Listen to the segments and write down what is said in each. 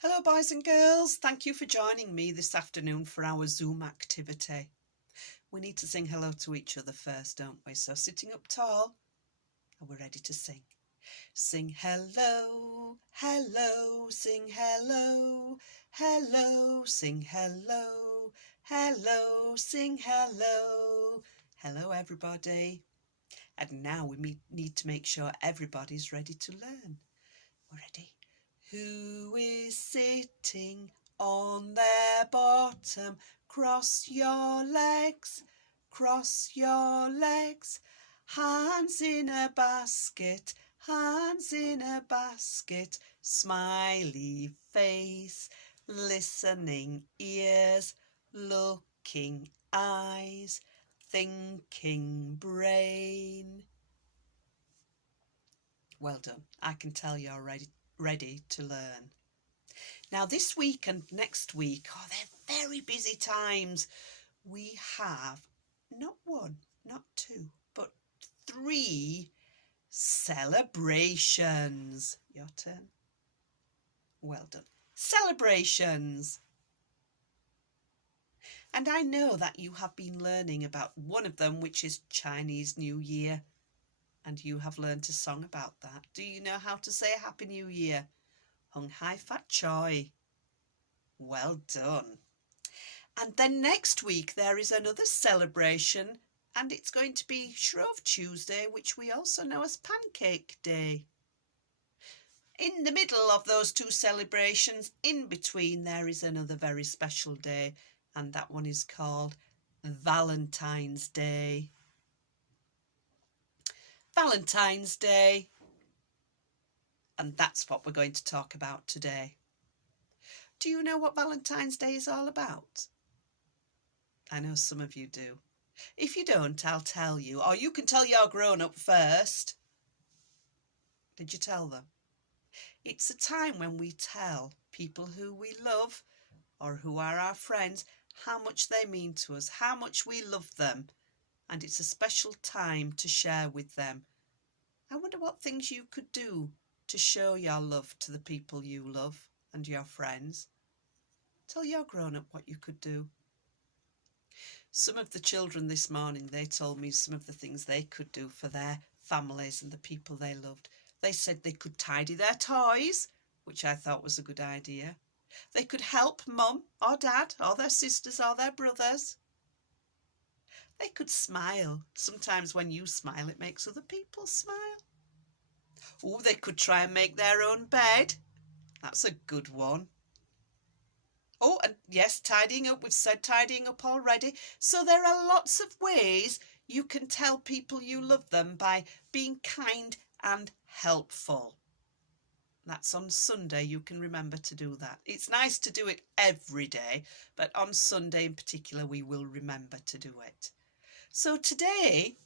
Hello boys and girls, thank you for joining me this afternoon for our Zoom activity. We need to sing hello to each other first, don't we? So sitting up tall, and we're ready to sing. Sing hello, hello, sing hello, hello, sing hello, hello, sing hello. Hello everybody. And now we need to make sure everybody's ready to learn. We're ready. Who is sitting on their bottom? Cross your legs, cross your legs. Hands in a basket, hands in a basket. Smiley face, listening ears, looking eyes, thinking brain. Well done. I can tell you're ready to learn. Now this week and next week, they're very busy times. We have not one, not two, but 3 celebrations. Your turn. Well done. Celebrations. And I know that you have been learning about one of them, which is Chinese New Year. And you have learned a song about that. Do you know how to say Happy New Year? Hung Hai Fat Choi. Well done. And then next week there is another celebration, and it's going to be Shrove Tuesday, which we also know as Pancake Day. In the middle of those 2 celebrations, in between, there is another very special day, and that one is called Valentine's Day. Valentine's Day. And that's what we're going to talk about today. Do you know what Valentine's Day is all about? I know some of you do. If you don't, I'll tell you. Or you can tell your grown-up first. Did you tell them? It's a time when we tell people who we love or who are our friends how much they mean to us, how much we love them. And it's a special time to share with them. I wonder what things you could do to show your love to the people you love and your friends. Tell your grown-up what you could do. Some of the children this morning, they told me some of the things they could do for their families and the people they loved. They said they could tidy their toys, which I thought was a good idea. They could help mum or dad or their sisters or their brothers. They could smile. Sometimes when you smile, it makes other people smile. Oh, they could try and make their own bed. That's a good one. Oh, and yes, tidying up. We've said tidying up already. So there are lots of ways you can tell people you love them by being kind and helpful. That's on Sunday. You can remember to do that. It's nice to do it every day, but on Sunday in particular, we will remember to do it. So today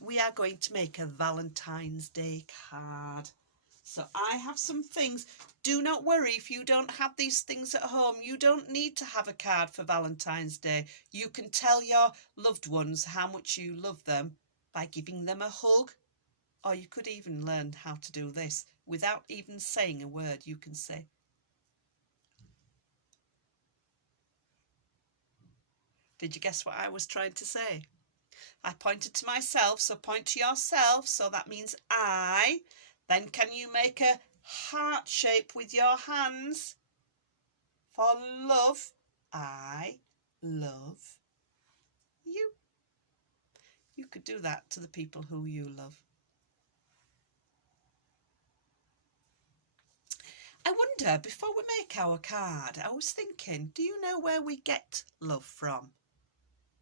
we are going to make a Valentine's Day card. So I have some things. Do not worry if you don't have these things at home. You don't need to have a card for Valentine's Day. You can tell your loved ones how much you love them by giving them a hug. Or you could even learn how to do this without even saying a word. You can say, did you guess what I was trying to say? I pointed to myself, so point to yourself. So that means I. Then can you make a heart shape with your hands? For love, I love you. You could do that to the people who you love. I wonder, before we make our card, I was thinking, do you know where we get love from?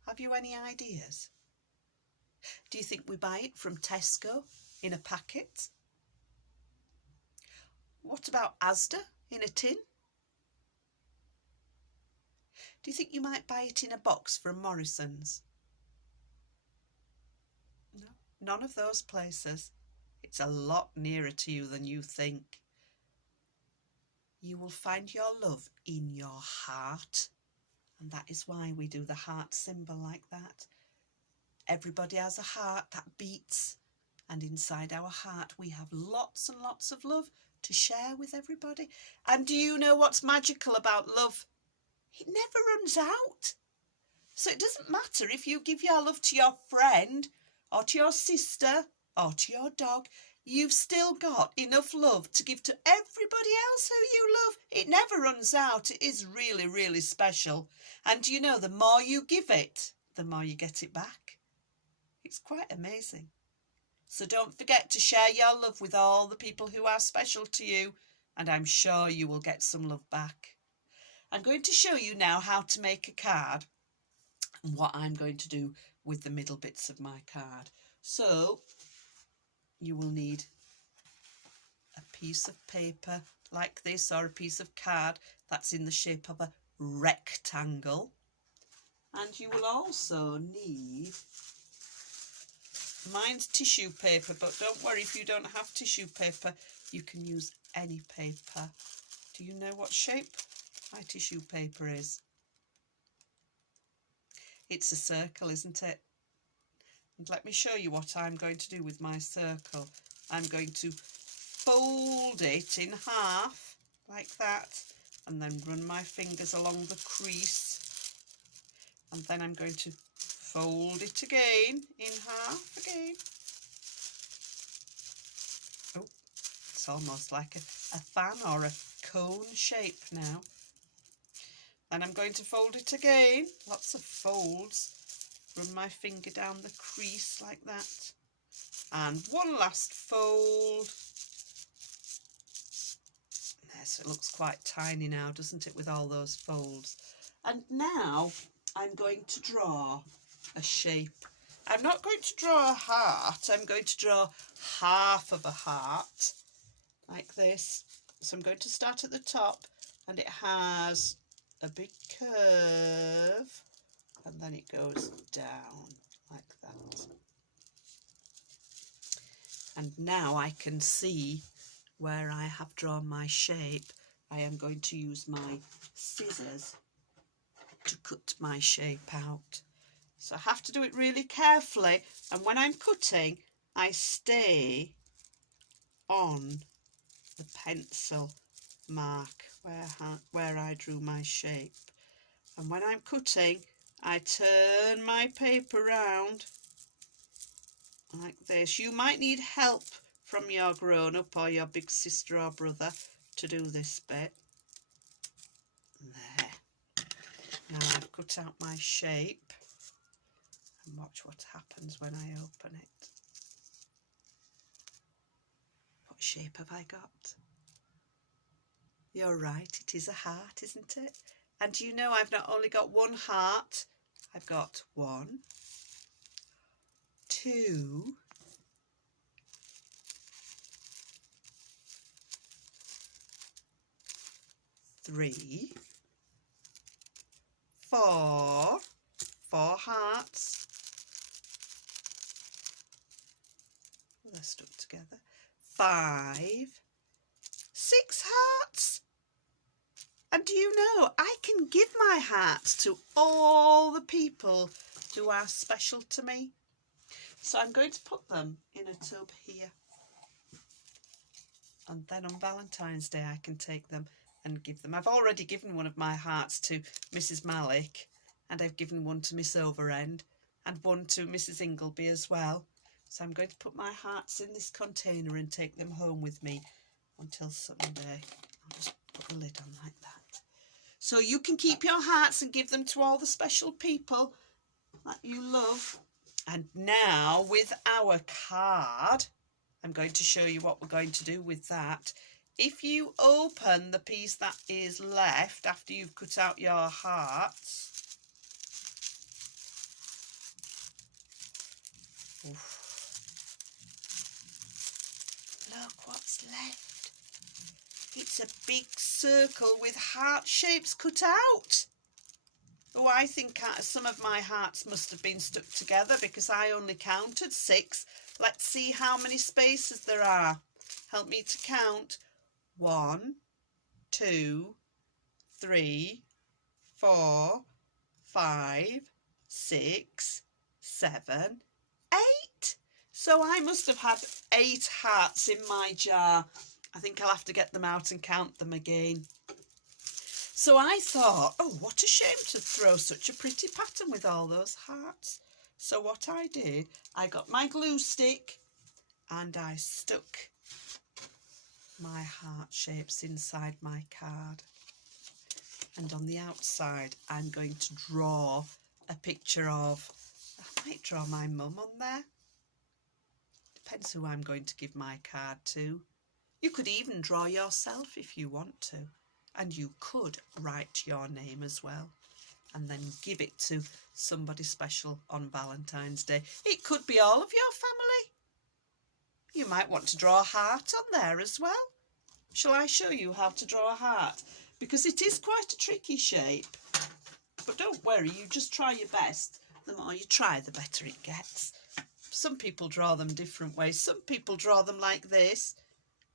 Have you any ideas? Do you think we buy it from Tesco in a packet? What about Asda in a tin? Do you think you might buy it in a box from Morrison's? No, none of those places. It's a lot nearer to you than you think. You will find your love in your heart, and that is why we do the heart symbol like that. Everybody has a heart that beats, and inside our heart we have lots and lots of love to share with everybody. And do you know what's magical about love? It never runs out. So it doesn't matter if you give your love to your friend or to your sister or to your dog, you've still got enough love to give to everybody else who you love. It never runs out. It is really, really special. And you know, the more you give it, the more you get it back. It's quite amazing. So don't forget to share your love with all the people who are special to you, and I'm sure you will get some love back. I'm going to show you now how to make a card and what I'm going to do with the middle bits of my card. So you will need a piece of paper like this, or a piece of card that's in the shape of a rectangle. And you will also need, mine's tissue paper, but don't worry if you don't have tissue paper, you can use any paper. Do you know what shape my tissue paper is? It's a circle, isn't it? And let me show you what I'm going to do with my circle. I'm going to fold it in half like that, and then run my fingers along the crease, and then I'm going to fold it again in half again. Oh, it's almost like a fan or a cone shape now. Then I'm going to fold it again, lots of folds, run my finger down the crease like that, and one last fold. There, so it looks quite tiny now, doesn't it, with all those folds. And now I'm going to draw a shape. I'm not going to draw a heart, I'm going to draw half of a heart like this. So I'm going to start at the top, and it has a big curve, and then it goes down like that. And now I can see where I have drawn my shape. I am going to use my scissors to cut my shape out. So I have to do it really carefully, and when I'm cutting, I stay on the pencil mark where I drew my shape. And when I'm cutting, I turn my paper round like this. You might need help from your grown-up or your big sister or brother to do this bit. There. Now I've cut out my shape, and watch what happens when I open it. What shape have I got? You're right, it is a heart, isn't it? And you know, I've not only got one heart, I've got 1, 2, 3, 4 hearts. They're stuck together. 5, 6 hearts. And do you know, I can give my hearts to all the people who are special to me. So I'm going to put them in a tub here. And then on Valentine's Day I can take them and give them. I've already given one of my hearts to Mrs. Malik, and I've given one to Miss Overend, and one to Mrs. Ingleby as well. So I'm going to put my hearts in this container and take them home with me until Sunday. I'll just put the lid on like that. So you can keep your hearts and give them to all the special people that you love. And now with our card, I'm going to show you what we're going to do with that. If you open the piece that is left after you've cut out your hearts, look what's left. It's a big circle with heart shapes cut out. Oh, I think some of my hearts must have been stuck together because I only counted 6. Let's see how many spaces there are. Help me to count. 1, 2, 3, 4, 5, 6, 7, 8. So I must have had 8 hearts in my jar. I think I'll have to get them out and count them again. So I thought, oh, what a shame to throw such a pretty pattern with all those hearts. So what I did, I got my glue stick and I stuck my heart shapes inside my card. And on the outside, I'm going to draw a picture of, I might draw my mum on there. Depends who I'm going to give my card to. You could even draw yourself if you want to. And you could write your name as well and then give it to somebody special on Valentine's Day. It could be all of your family. You might want to draw a heart on there as well. Shall I show you how to draw a heart? Because it is quite a tricky shape. But don't worry, you just try your best. The more you try, the better it gets. Some people draw them different ways. Some people draw them like this.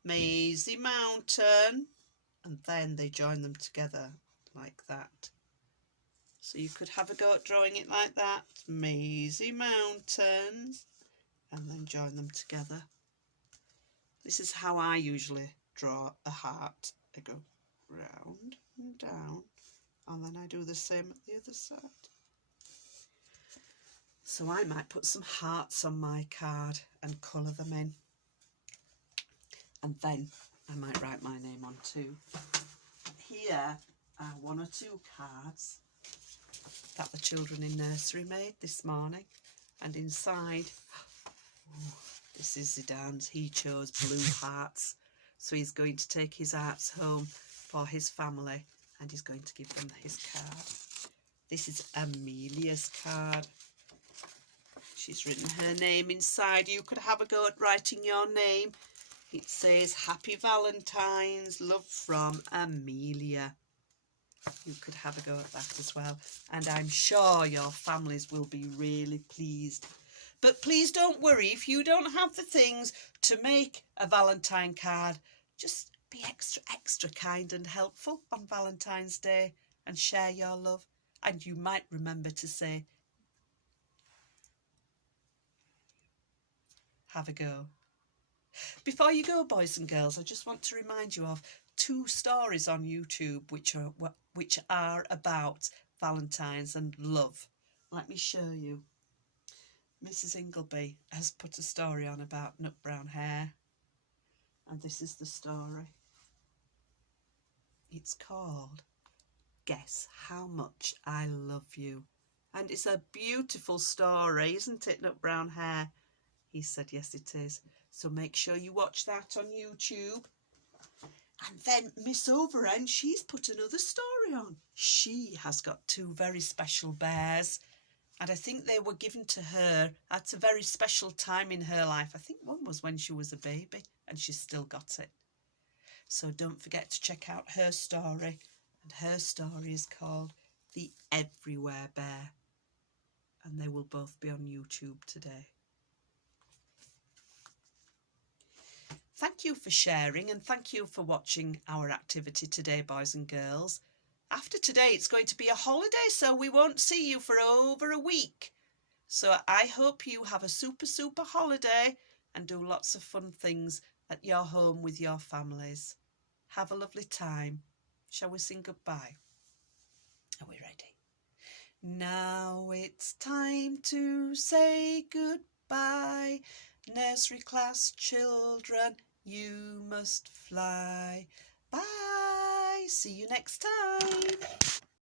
Maisie Mountain. And then they join them together like that. So you could have a go at drawing it like that. Maisie Mountains. And then join them together. This is how I usually draw a heart. I go round and down. And then I do the same at the other side. So I might put some hearts on my card and colour them in. And then I might write my name on too. Here are 1 or 2 cards that the children in nursery made this morning. And inside, this is Zidane's. He chose blue hearts. So he's going to take his hearts home for his family and he's going to give them his card. This is Amelia's card. She's written her name inside. You could have a go at writing your name. It says, Happy Valentine's, love from Amelia. You could have a go at that as well. And I'm sure your families will be really pleased. But please don't worry if you don't have the things to make a Valentine card. Just be extra kind and helpful on Valentine's Day and share your love. And you might remember to say, have a go. Before you go, boys and girls, I just want to remind you of 2 stories on YouTube which are about Valentine's and love. Let me show you. Mrs. Ingleby has put a story on about nut brown hair, and this is the story. It's called Guess How Much I Love You, and it's a beautiful story, isn't it, nut brown hair? He said yes it is. So make sure you watch that on YouTube. And then Miss Overend, she's put another story on. She has got 2 very special bears. And I think they were given to her at a very special time in her life. I think one was when she was a baby and she's still got it. So don't forget to check out her story. And her story is called The Everywhere Bear. And they will both be on YouTube today. Thank you for sharing and thank you for watching our activity today, boys and girls. After today, it's going to be a holiday, so we won't see you for over a week. So I hope you have a super holiday and do lots of fun things at your home with your families. Have a lovely time. Shall we sing goodbye? Are we ready? Now it's time to say goodbye. Nursery class children, you must fly. Bye. See you next time.